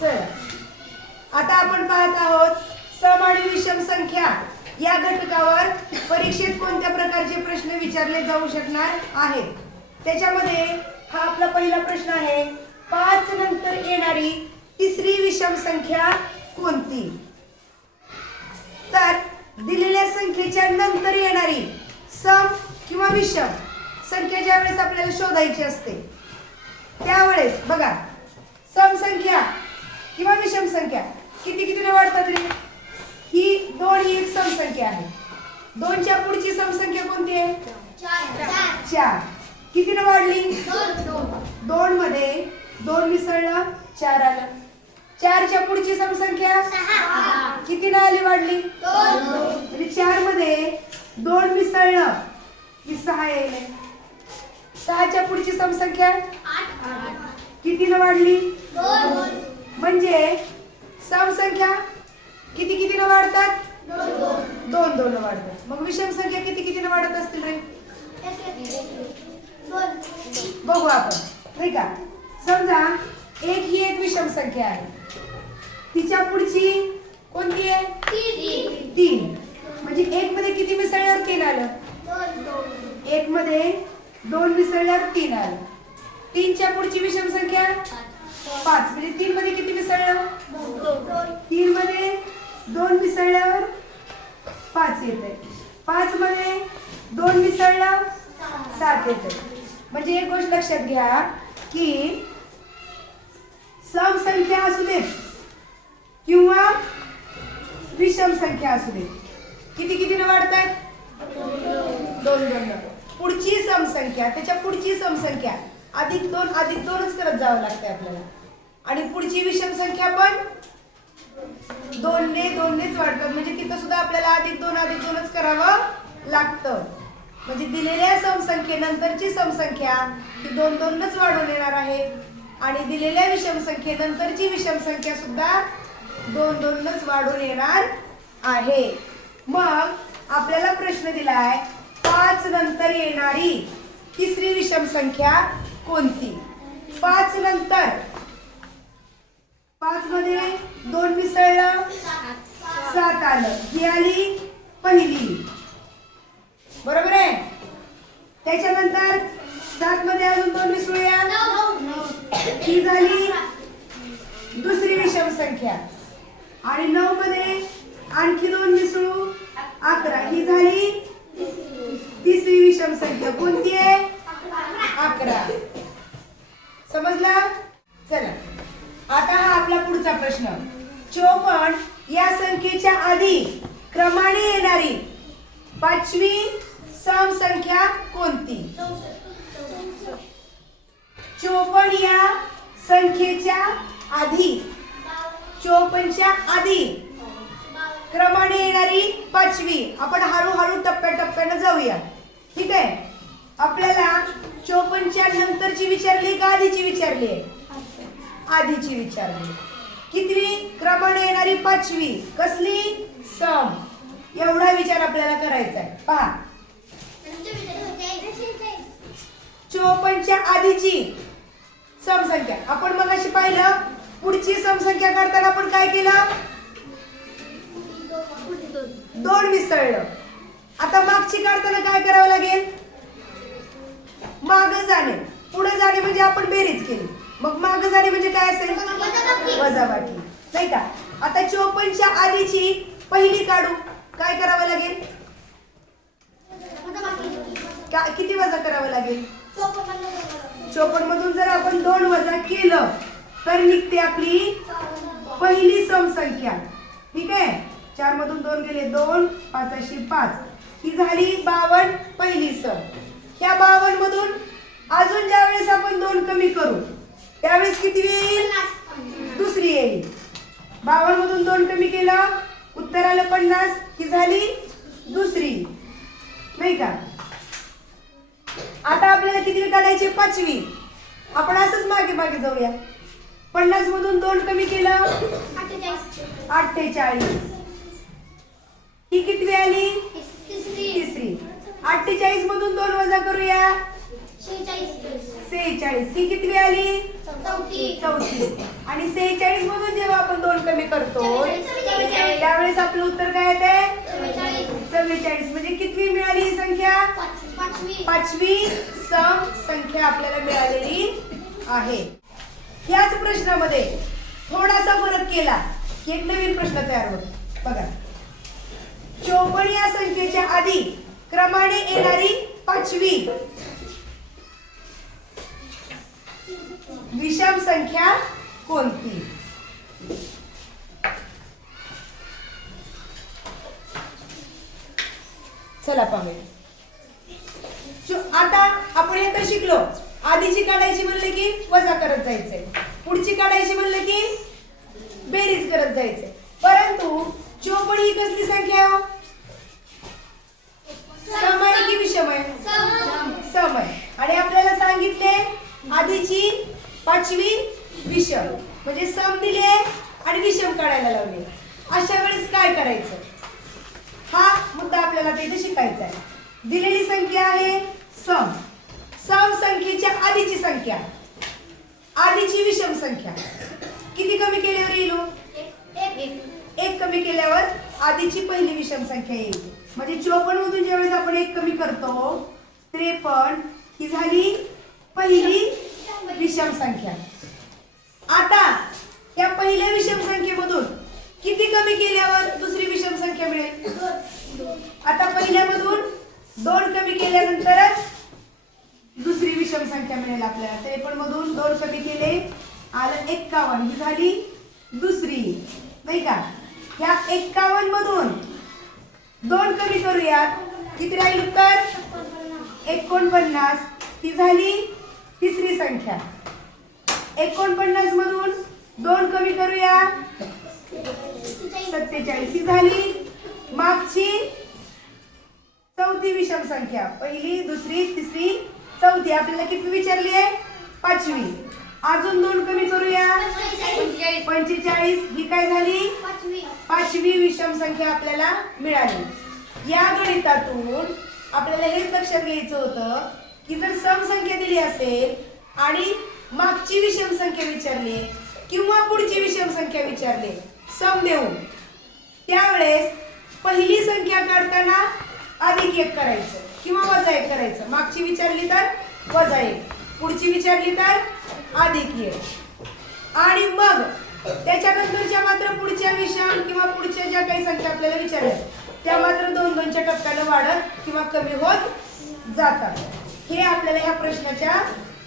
चला आता आपण पाहत आहोत सम आणि विषम संख्या या घटकावर परीक्षेत कोणत्या प्रकारचे प्रश्न विचारले जाऊ शकणार आहेत. त्याच्यामध्ये हा आपला पहिला प्रश्न आहे, 5 नंतर येणारी तिसरी विषम संख्या कोणती? तर दिलेल्या संख्येच्या नंतर येणारी सम किंवा विषम संख्या ज्यावेळेस आपल्याला शोधायची असते त्यावेळेस बघा, सम संख्या किंवा विषम संख्या किती कितीने वाढतात रे? ही 2 ही एक सम संख्या आहे. 2 च्या पुढची सम संख्या कोणती आहे? 4. कितीने वाढली? 2 मध्ये 2 मिसळलं 4 आलं. 4 च्या पुढची सम संख्या 6. कितीने आली वाढली? 2. 4 मध्ये 2 मिसळलं की 6 येईल. 6 च्या पुढची सम संख्या 8. कितीने वाढली? 2. म्हणजे सम संख्या किती कितीने वाढतात? 2 वाढतात. मग विषम संख्या किती कितीने वाढत असतील रे? बघू आपण, नाही का? समजा 1 ही एक विषम संख्या आहे, तिच्या पुढची कोणती आहे? 3. म्हणजे 1 मध्ये किती मिसळल्यावर 3 आलं? 1 मध्ये 2 मिसळल्यावर 3 आलं. 3 च्या पुढची विषम संख्या 5. म्हणजे 3 मध्ये किती मिसळलं? 3 मध्ये 2 मिसळल्यावर 5 येते. 5 मध्ये 2 मिसळलं 7 येते. म्हणजे एक गोष्ट लक्षात घ्या की सम संख्या असू दे किंवा विषम संख्या असू दे, किती कितीने वाढतात? 2. पुढची सम संख्या, त्याच्या पुढची सम संख्या +2 +2च करत जावं लागते आपल्याला. आणि पुढची विषम संख्या पण 2नेच वाढतात. म्हणजे तिथं सुद्धा आपल्याला +2 +2च करावं लागतं. म्हणजे दिलेल्या सम संख्येनंतरची सम संख्या ही 2नेच वाढून येणार आहे आणि दिलेल्या विषम संख्येनंतरची विषम संख्या सुद्धा 2नेच वाढून येणार आहे. मग आपल्याला प्रश्न दिलाय, 5 नंतर येणारी तिसरी विषम संख्या कोणती? 5 नंतर 5 मध्ये 2 मिसळलं 7 आलं. ही आली पहिली, बरोबर आहे. त्याच्यानंतर 7 मध्ये अजून 2 मिसळूया, ही झाली दुसरी विषम संख्या. आणि 9 मध्ये आणखी 2 मिसळू 11, ही झाली तिसरी विषम संख्या. कोणती आहे? 11. समजला? चला आता हा आपला पुढचा प्रश्न, 54 या संख्येच्या आधी क्रमाने येणारी 5वी सम संख्या कोणती? 54 या संख्येच्या आधी, 54च्या आधी क्रमाने येणारी 5वी. आपण हळूहळू टप्प्याटप्प्याने जाऊया, ठीक आहे? आपल्याला 54च्या नंतरची विचारली का आधीची विचारली आहे? आधीची विचारली. कितवी? क्रमाने येणारी 5वी. कसली? सम. एवढा विचार आपल्याला करायचा आहे. पहा, 54च्या आधीची सम संख्या आपण मगाशी पाहिलं. पुढची सम संख्या करताना आपण काय केलं? 2 मिसळलं. आता मागची काढताना काय करावं लागेल? मागं जाणे, पुढे जाणे म्हणजे आपण बेरीज केली. मग मागं जाणे म्हणजे काय असेल? वजाबाकी, नाही का? आता 54च्या आधीची पहिली काढू, काय करावं लागेल? किती वजा करावं लागेल? 54 मधून जर आपण 2 वजा केलं तर निघते आपली पहिली सम संख्या, ठीक आहे? 4 मधून 2 गेले 2, 5 5, ही झाली 52 पहिली सम. ह्या 52 मधून अजून ज्या वेळेस आपण 2 कमी करू त्यावेळेस किती येईल? दुसरी येईल. 52 मधून 2 कमी केलं, उत्तर आलं 50, ही झाली दुसरी, नाही का? आता आपल्याला किती काढायची? 5वी. आपण असंच मागे मागे जाऊया. 50 मधून 2 कमी केलं 48, ही कितवी आली? तिसरी. 48 मधून 2 वजा करूया 46, ही कितवी आली? चौथी. आणि 46 मधून जेव्हा आपण 2 कमी करतो त्यावेळेस आपलं उत्तर काय येते 44. म्हणजे कितवी मिळाली ही संख्या 5वी सम संख्या आपल्याला मिळालेली आहे. याच प्रश्नामध्ये थोडासा फरक केला की एक नवीन प्रश्न तयार होतो. बघा, 54 या संख्येच्या आधी क्रमाने येणारी 5वी विषम संख्या कोणती? चला पाहूया. आता आपण हे तर शिकलो, आधीची काढायची म्हणले की वजा करत जायचंय, पुढची काढायची म्हणले की बेरीज करत जायचंय. परंतु 54 ही कसली संख्या आहे? सम आहे की विषम आहे? सम आहे. आणि आपल्याला सांगितले आधीची 5वी विषम, म्हणजे सम दिले आणि विषम काढायला लावले. अशा वेळेस काय करायचं हा मुद्दा आपल्याला तिथे शिकायचा आहे. दिलेली संख्या आहे सम. सम संख्येच्या आधीची संख्या, आधीची विषम संख्या किती कमी केल्यावर येईल? 1 कमी केल्यावर आधीची पहिली विषम संख्या येईल. म्हणजे 54 मधून ज्यावेळेस आपण 1 कमी करतो 53 ही झाली पहिली विषम संख्या. आता या पहिल्या विषम संख्येमधून किती कमी केल्यावर दुसरी विषम संख्या मिळेल? आता पहिल्यामधून 2 कमी केल्यानंतरच दुसरी विषम संख्या मिळेल आपल्याला. 53 मधून 2 कमी केले आलं 51 ही झाली दुसरी, नाही का? या 51 मधून 2 कमी करूयात, किती राहील उत्तर? 49 ही झाली तिसरी संख्या. 49 मधून 2 कमी करूया 47 ही झाली मागची चौथी विषम संख्या. पहिली, दुसरी, तिसरी, चौथी. आपल्याला किती विचारली आहे? 5वी. अजून 2 कमी करूया 45 ही काय झाली? 5वी विषम संख्या आपल्याला मिळाली. या गणितातून आपल्याला हेच लक्षात घ्यायचं होतं की जर सम संख्या दिली असेल आणि मागची विषम संख्या विचारली किंवा पुढची विषम संख्या विचारली सम देऊन, त्यावेळेस पहिली संख्या काढताना अधिक 1 करायचं किंवा वजा 1 करायचं. मागची विचारली तर वजा 1, पुढची विचारली तर अधिक 1. आणि मग त्याच्यानंतरच्या मात्र पुढच्या विषम किंवा पुढच्या ज्या काही संख्या आपल्याला विचारल्या त्या मात्र 2-2च्या टप्प्याने वाढत किंवा कमी होत जातात. हे आपल्याला ह्या प्रश्नाच्या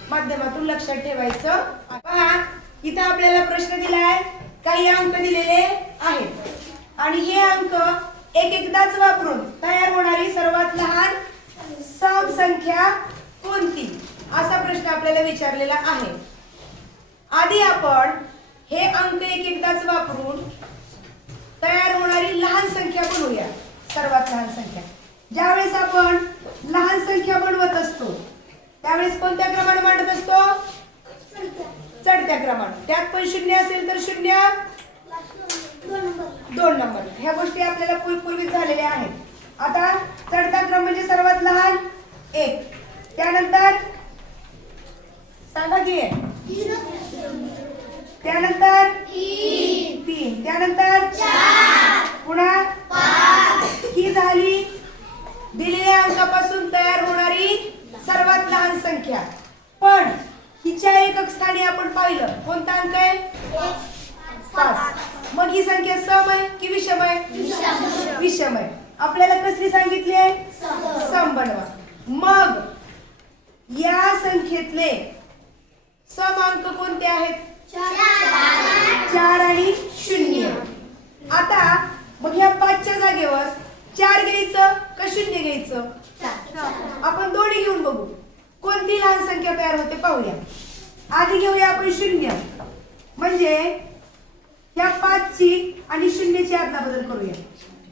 माध्यमातून लक्षात ठेवायचं. पहा, इथं आपल्याला प्रश्न दिलाय, काही अंक दिलेले आहेत आणि हे अंक एकदाच वापरून तयार होणारी सर्वात लहान सम संख्या कोणती असा प्रश्न आपल्याला विचारलेला आहे. आधी आपण हे अंक एकदाच वापरून तयार होणारी लहान संख्या बनवूया. सर्वात लहान संख्या, ज्यावेळेस आपण लहान संख्या बनवत असतो त्यावेळेस कोणत्या क्रमाने मांडत असतो? चढत्या क्रमाने. त्यात पण 0 असेल तर 0 2 नंबर. ह्या गोष्टी आपल्याला पूर्वीच झालेल्या आहेत. आता चढता क्रम म्हणजे सर्वात लहान 1, त्यानंतर सांगा की त्यानंतर 3, त्यानंतर 4, पुन्हा 5. ही झाली दिलेल्या अंकापासून तयार होणारी सर्वात लहान संख्या. पण हिच्या एकक स्थानी आपण पाहिलं कोणता अंक आहे? 5. मग ही संख्या सम आहे की विषम आहे? विषम आहे. आपल्याला कसली सांगितली आहे? सम बनवा. मग या संख्येतले सम अंक कोणते आहेत? 4 आणि 0. आता मग ह्या 5च्या जागेवर 4 घ्यायचं का 0 घ्यायचं? आपण दोन्ही घेऊन बघू कोणती लहान संख्या तयार होते पाहूया. आधी घेऊया आपण 0, म्हणजे या 5ची आणि 0ची आदला बदल करूया.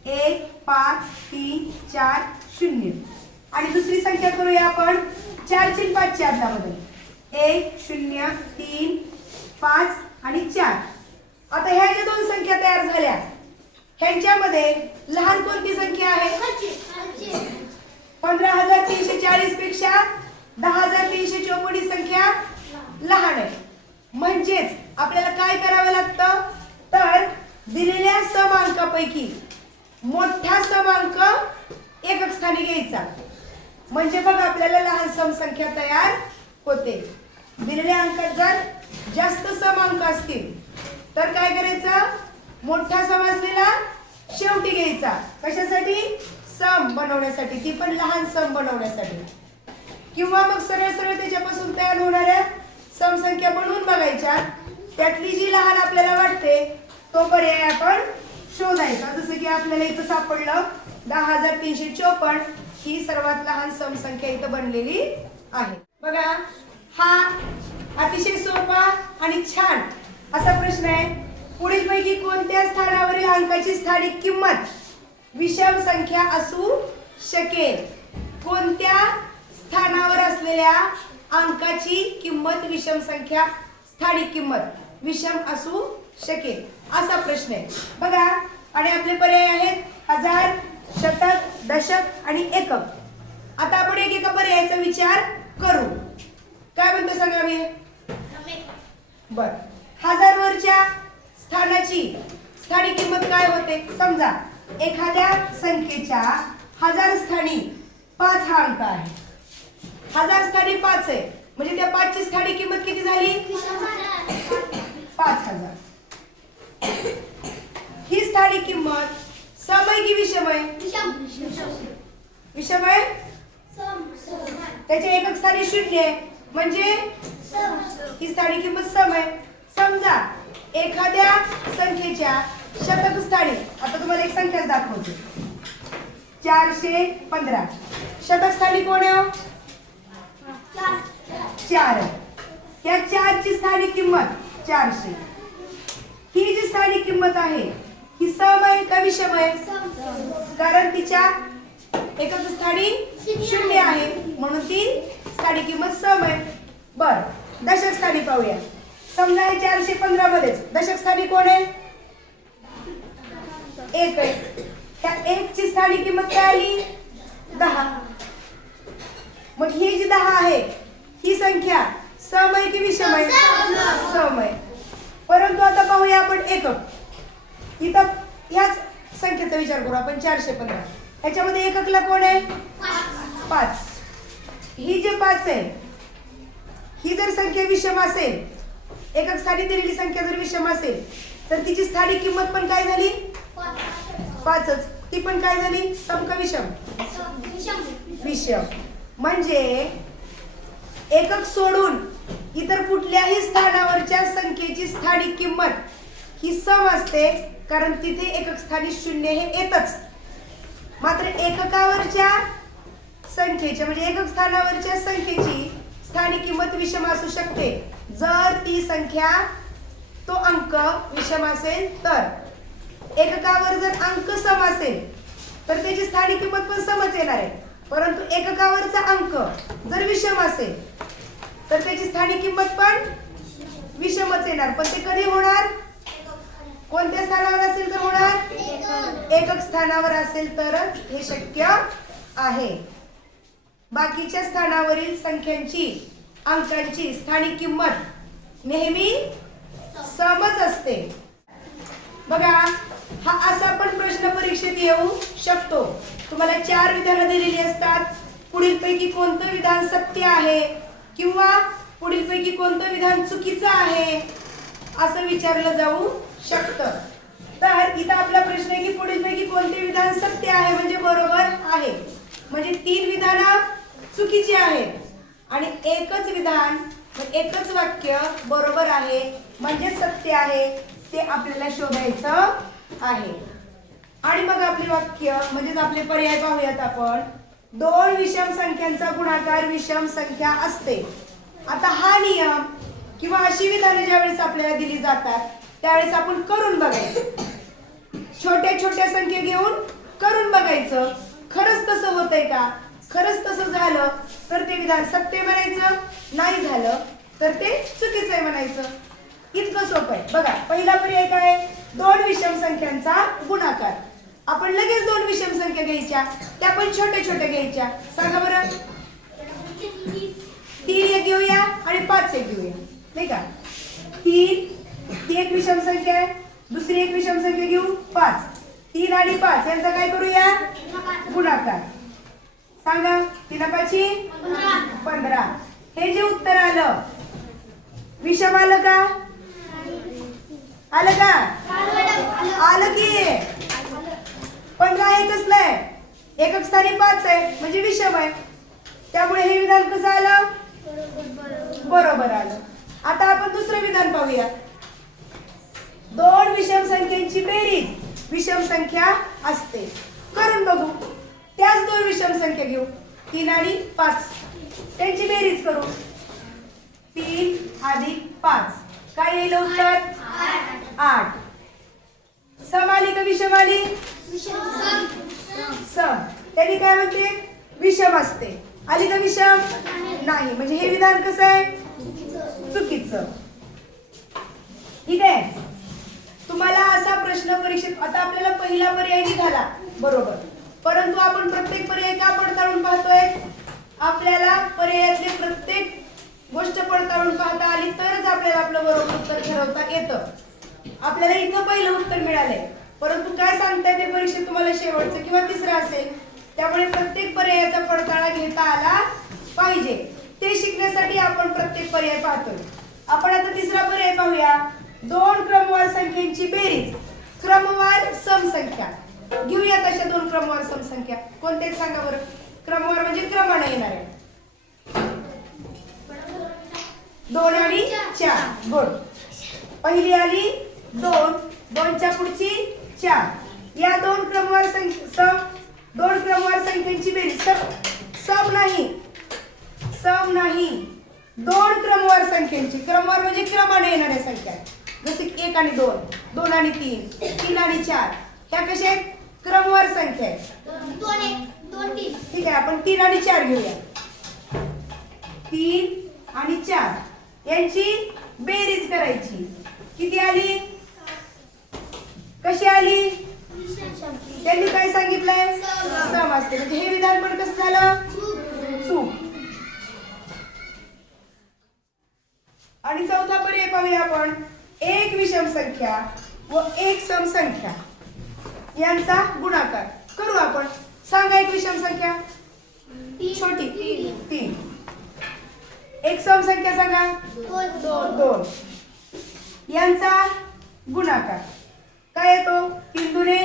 1 5 3 4 0. आणि दुसरी संख्या करूया आपण 4 ची 5 ची आदला बदल. 1 0 3 5 आणि 4. आता ह्या ज्या दोन संख्या तयार झाल्या ह्यांच्यामध्ये लहान कोणती संख्या आहे? 15,340 पेक्षा 10,354 संख्या लहान आहे. म्हणजेच आपल्याला काय करावं लागतं, तर दिलेल्या समांकापैकी मोठा समांक एकक स्थानी घ्यायचा. म्हणजे बघ आपल्याला लहान समसंख्या तयार होते. दिलेल्या अंकात जर जास्त समांक असतील तर काय करायचं, मोठा सम असलेला शेवटी घ्यायचा. कशासाठी, सम बनवण्यासाठी, ती पण लहान सम बनवण्यासाठी. किंवा मग सरळ सरळ त्याच्यापासून तयार होणाऱ्या समसंख्या बनवून बघायच्या. त्यातली जी लहान आपल्याला वाटते तो पर्याय आपण शोधायचा. जसं की आपल्याला इथं सापडलं 10,354 ही सर्वात लहान समसंख्या इथं बनलेली आहे. बघा हा अतिशय सोपा आणि छान असा प्रश्न आहे. पुढीलपैकी कोणत्या स्थानावरील अंकाची स्थानिक किंमत विषम संख्या असू शकेल. कोणत्या स्थानावर असलेल्या अंकाची किंमत विषम संख्या, स्थानिक किंमत विषम असू शकेल असा प्रश्न आहे. बघा आणि आपले पर्याय आहेत हजार, शतक, दशक आणि एकक. आता आपण एक एका पर्यायाचा विचार करू. काय म्हणतो सांगा मी. बर, हजार वरच्या स्थानाची स्थानिक किंमत काय होते. समजा एखाद्या संख्येच्या हजार स्थानी 5 हा अंक आहे. हजार स्थानी 5 आहे म्हणजे त्या 5 ची स्थानिक किंमत किती झाली, 5000. ही स्थानिक किंमत सम आहे की विषम आहे, विषम आहे. त्याच्या एकक स्थानी 0 आहे म्हणजे ही स्थानिक किंमत सम आहे. समजा एखाद्या संख्येच्या शतक स्थानी, आता तुम्हाला एक संख्या दाखवते 415. शतक स्थानी कोण आहे, 4. त्या 4 ची स्थानिक किंमत 400. ही जी स्थानिक किंमत आहे ही सम आहे का विषम आहे, कारण तिच्या एकक स्थानी 0 आहे म्हणून ती स्थानिक किंमत सम आहे. बर, दशक स्थानी पाहूया. समजा हे 415 मध्येच दशक स्थानी कोण आहे, 1 आहे. त्या 1 ची स्थानिक किंमत काय आली, 10. मग ही जी 10 आहे ही संख्या सम आहे की विषम आहे, सम आहे. परंतु आता पाहूया आपण एकक. इथं याच संख्येचा विचार करू आपण 415. याच्यामध्ये एककला कोण आहे, 5. ही जे 5 आहे ही जर संख्या विषम असेल, एकक स्थानी दिलेली संख्या जर विषम असेल तर तिची स्थानिक किंमत पण काय झाली, 5च. ती पण काय झाली, सम का विषम, विषम. म्हणजे एकक सोडून इतर कुठल्याही स्थानावरच्या संख्येची स्थानिक किंमत ही सम असते कारण तिथे एकक स्थानी 0 हे येतच. मात्र एककावरच्या संख्येच्या म्हणजे एकक स्थानावरच्या संख्येची स्थानिक किंमत विषम असू शकते जर ती संख्या, तो अंक विषम असेल तर. एककावर जर अंक सम असेल तर त्याची स्थानिक किंमत पण समच येणार आहे. परंतु एककावरचा अंक जर विषम असेल तर त्याची स्थानिक किंमत पण विषमच येणार. पण ते कधी होणार, कोणत्या स्थानावर असेल तर होणार, एकक स्थानावर असेल तरच हे शक्य आहे. बाकीच्या स्थानावरील संख्यांची, अंकांची स्थानिक किंमत नेहमी समच असते. बघा हा असा पण प्रश्न परीक्षेत येऊ शकतो. तुम्हाला 4 विधानं दिलेली असतात. पुढीलपैकी कोणतं विधान सत्य आहे किंवा पुढीलपैकी कोणतं विधान चुकीचं आहे असं विचारलं जाऊ शकतं. तर इथं आपला प्रश्न आहे की पुढीलपैकी कोणते विधान सत्य आहे म्हणजे बरोबर आहे. म्हणजे 3 विधानं चुकीची आहेत आणि एकच विधान, एकच वाक्य बरोबर आहे म्हणजे सत्य आहे. ते आपल्याला शोधायचं आहे. आणि मग आपले वाक्य म्हणजेच आपले पर्याय पाहूयात आपण. 2 विषम संख्यांचा गुणाकार विषम संख्या असते. आता हा नियम किंवा अशी विधाने ज्यावेळेस आपल्याला दिली जातात त्यावेळेस आपण करून बघायचं. छोट्या छोट्या संख्या घेऊन करून बघायचं खरंच तसं होतंय का. खरंच तसं झालं तर ते विधान सत्य म्हणायचं, नाही झालं तर ते चुकीचं आहे म्हणायचं. इतकं सोपं आहे. बघा पहिला पर्याय काय, 2 विषम संख्यांचा गुणाकार. आपण लगेच 2 विषम संख्या घ्यायच्या, त्या पण छोट्या छोट्या घ्यायच्या. सांगा बरं, 3 एक घेऊया आणि 5 एक घेऊया, नाही का. 3 ती एक विषम संख्या आहे, दुसरी एक विषम संख्या घेऊ 5. 3 आणि 5 यांचा काय करूया गुणाकार. सांगा 3 5 15. हे जे उत्तर आलं विषम आलं का? आलं का? आलं की 15 हे कसलं आहे? एकक स्थानी 5 आहे म्हणजे विषम आहे. त्यामुळे हे विधान कसं आलं? बरोबर आलं. आता आपण दुसरं विधान पाहूया. दोन विषम संख्यांची बेरीज विषम संख्या असते. करून बघू. त्याच दोन विषम संख्या घेऊ 3 आणि 5. त्यांची बेरीज करू. 3 अधिक 5 काय येईल उत्तर? 8. सम आली का विषम आली? सम. त्यांनी काय म्हणते? विषम असते. आली का विषम? नाही. म्हणजे हे विधान कसं आहे? चुकीचं. ठीक आहे. तुम्हाला असा प्रश्न परीक्षेत आता आपल्याला पहिला पर्याय निघाला बरोबर, परंतु आपण प्रत्येक पर्याय का पडताळून पाहतोय? आपल्याला पर्यायातली प्रत्येक गोष्ट पडताळून पाहता आली तरच आपल्याला आपलं बरोबर उत्तर ठरवता येतं. आपल्याला इथं पहिलं उत्तर मिळालंय, परंतु काय सांगताय ते परीक्षेत तुम्हाला शेवटचं किंवा तिसरं असेल. त्यामुळे प्रत्येक पर्यायाचा पडताळा घेता आला पाहिजे. ते शिकण्यासाठी आपण प्रत्येक पर्याय पाहतोय. आपण आता तिसरा पर्याय पाहूया. दोन क्रमवार संख्यांची बेरीज क्रमवार समसंख्या. घेऊया तशा दोन क्रमवार समसंख्या. कोणते सांगा बरं? क्रमवार म्हणजे क्रमाने येणार आहे. 2 आणि 4. गुड. पहिली आली 2, 2च्या पुढची 4. या दोन क्रमवार दोन क्रमवार संख्यांची बेरीज सम नाही दोन क्रमवार संख्यांची. क्रमवार म्हणजे क्रमाने येणाऱ्या संख्या जसे 1 आणि 2, 2 आणि 3, 3 आणि 4. ह्या कशा आहेत? क्रमवार संख्या आहेत. 2 1 2 3. ठीक आहे. आपण 3 आणि 4 घेऊया. 3 आणि 4 यांची बेरीज करायची. किती आली? कशी आली? त्यांनी काय सांगितलंय? सम असते. म्हणजे हे विधान पण कसं झालं? चूक. आणि चौथा पर्याय पाहूया आपण. एक विषम संख्या व एक सम संख्या यांचा गुणाकार करू आपण. सांगा एक विषम संख्या छोटी 3. एक सम संख्या सांगा 2. यांचा गुणाकार काय येतो? 3 दुने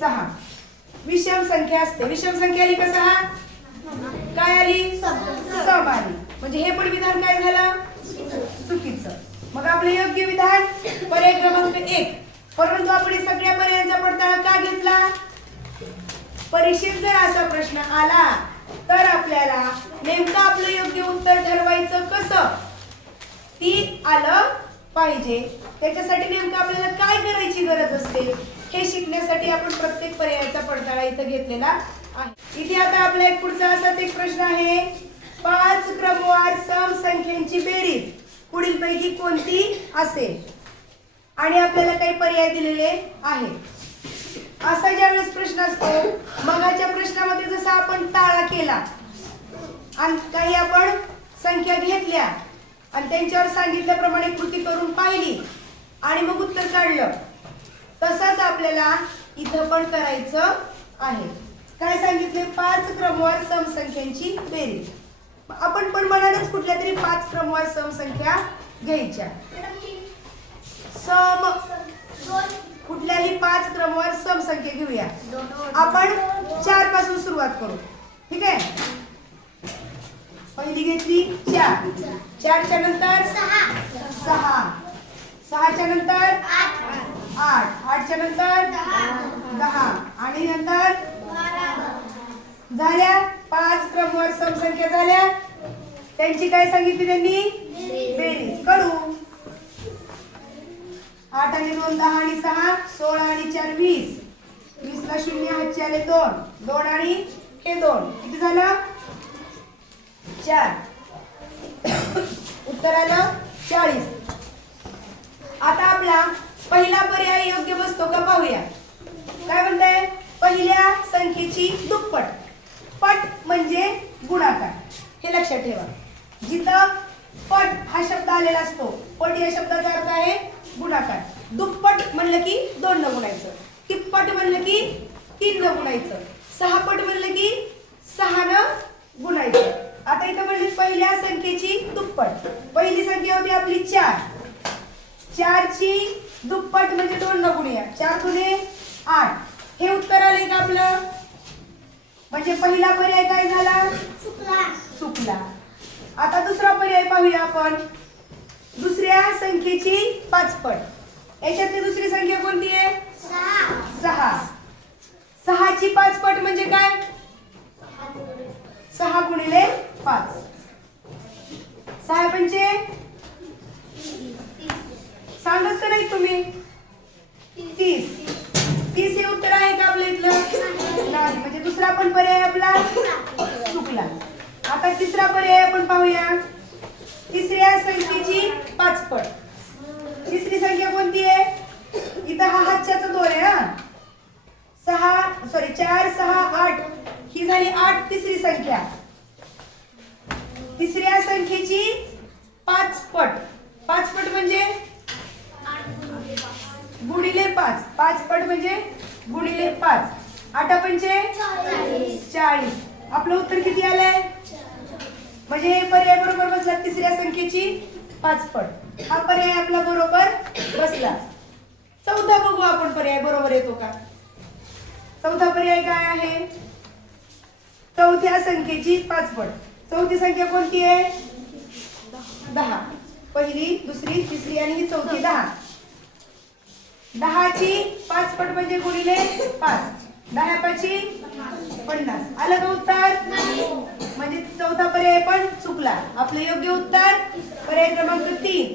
6. विषम संख्या असते. विषम संख्या आली का 6? काय आली? सम आली. म्हणजे हे पण विधान काय झालं? चुकीचं. मग आपलं योग्य विधान पर्याय क्रमांक 1. परंतु आपण सगळ्या पर्यायांचा पडताळा का घेतला? परीक्षेत जर असा प्रश्न आला तर आपल्याला नेमकं आपलं योग्य उत्तर ठरवायचं कसं ती आलं पाहिजे. त्याच्यासाठी नेमकं आपल्याला काय करायची गरज असते हे शिकण्यासाठी आपण प्रत्येक पर्यायाचा पडताळा इथं घेतलेला आहे. इथे आता आपला एक पुढचा असाच एक प्रश्न आहे. 5 क्रमवार सम संख्यांची बेरीज पुढीलपैकी कोणती असेल? आणि आपल्याला काही पर्याय दिलेले आहे. असा ज्यावेळेस प्रश्न असतो, मगाच्या प्रश्नामध्ये जसा आपण ताळा केला आणि काही आपण संख्या घेतल्या आणि त्यांच्यावर सांगितल्याप्रमाणे कृती करून पाहिली आणि मग उत्तर काढलं, तसंच आपल्याला इथं पण करायचं आहे. काय सांगितले? 5 क्रमवार समसंख्यांची बेरीज. आपण पण मनानेच कुठल्या तरी 5 क्रमवार समसंख्या घ्यायच्या. सम कुठल्याही 5 क्रमवार समसंख्या घेऊया. आपण 4 पासून सुरुवात करू. ठीक आहे. पहिली घेतली 4. 4 च्या नंतर 6. 6 च्या नंतर 8. 8 च्या नंतर 10 आणि नंतर झाल्या 5 क्रमवार समसंख्या झाल्या. त्यांची काय सांगितली त्यांनी? बेरीज करू. 8 आणि 2 10 आणि 6 16 आणि 4 20. 20 ला 0 हातचे आले 2. 2 आणि हे 2 किती झालं? 4. उत्तर आलं 40. आता आपला पहिला पर्याय योग्य बसतो का पाहूया. काय म्हणताय? पहिल्या संख्येची दुप्पट. पट म्हणजे गुणाकार. हे लक्षात ठेवा. जिथं पट हा शब्द आलेला असतो. पट या शब्दाचा अर्थ आहे गुणाकार. दुप्पट म्हणलं की 2 न गुणायचं. तिप्पट म्हणलं की 3 न गुणायचं. सहापट म्हणलं की 6 न गुणायचं. आता इथं म्हणजे पहिल्या संख्येची दुप्पट. पहिली संख्या होती आपली 4. 4 ची दुप्पट म्हणजे 2 न गुणूया. 4 दुने 8. हे उत्तर आले का आपलं? म्हणजे पहिला पर्याय काय झाला? चुकला. आता दुसरा पर्याय पाहूया आपण. दुसऱ्या संख्येची 5 पट. याच्यातली दुसरी संख्या कोणती आहे? 6. 6 ची 5 पट म्हणजे काय? 6 गुणिले 5. 6 पंचे सांगत का नाही तुम्ही? 30. 30 हे उत्तर आहे का आपल्या इथलं? नाही. म्हणजे दुसरा पण पर्याय आपला चुकला. आता तिसरा पर्याय आपण पाहूया. तिसऱ्या संख्येची 5 पट. तिसरी संख्या कोणती आहे? इथं हा हातच्याचा 2 आहे हा. 4 6 8 ही झाली 8 तिसरी संख्या. तिसऱ्या संख्येची 5 पट. 5 पट म्हणजे गुणिले 5. 5 पट म्हणजे गुणिले 5. 8 पंचे 40. आपलं उत्तर किती आलंय? म्हणजे हे पर्याय बरोबर बसला. तिसऱ्या संख्येची 5 पट हा पर्याय आपला बरोबर बसला. चौथा बघू आपण पर्याय बरोबर येतो का. चौथा पर्याय काय आहे? चौथ्या संख्येची 5 पट. चौथी संख्या कोणती आहे? 10. पहिली, दुसरी, तिसरी आणि ही चौथी 10. 10 ची 5 पट म्हणजे गुणिले 5. 10 पाची 50. आलं का उत्तर? म्हणजे चौथा पर्याय पण चुकला. आपलं योग्य उत्तर पर्याय क्रमांक 3.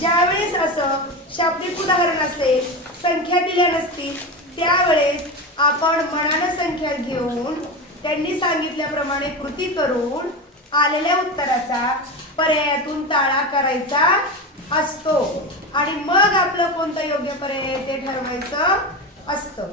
ज्यावेळेस असं शाब्दिक उदाहरण असेल, संख्या दिल्या नसतील, त्यावेळेस आपण मनानं संख्या घेऊन त्यांनी सांगितल्याप्रमाणे कृती करून आलेल्या उत्तराचा पर्यायातून ताळा करायचा असतो आणि मग आपलं कोणतं योग्य पर्याय ते ठरवायचं असतं.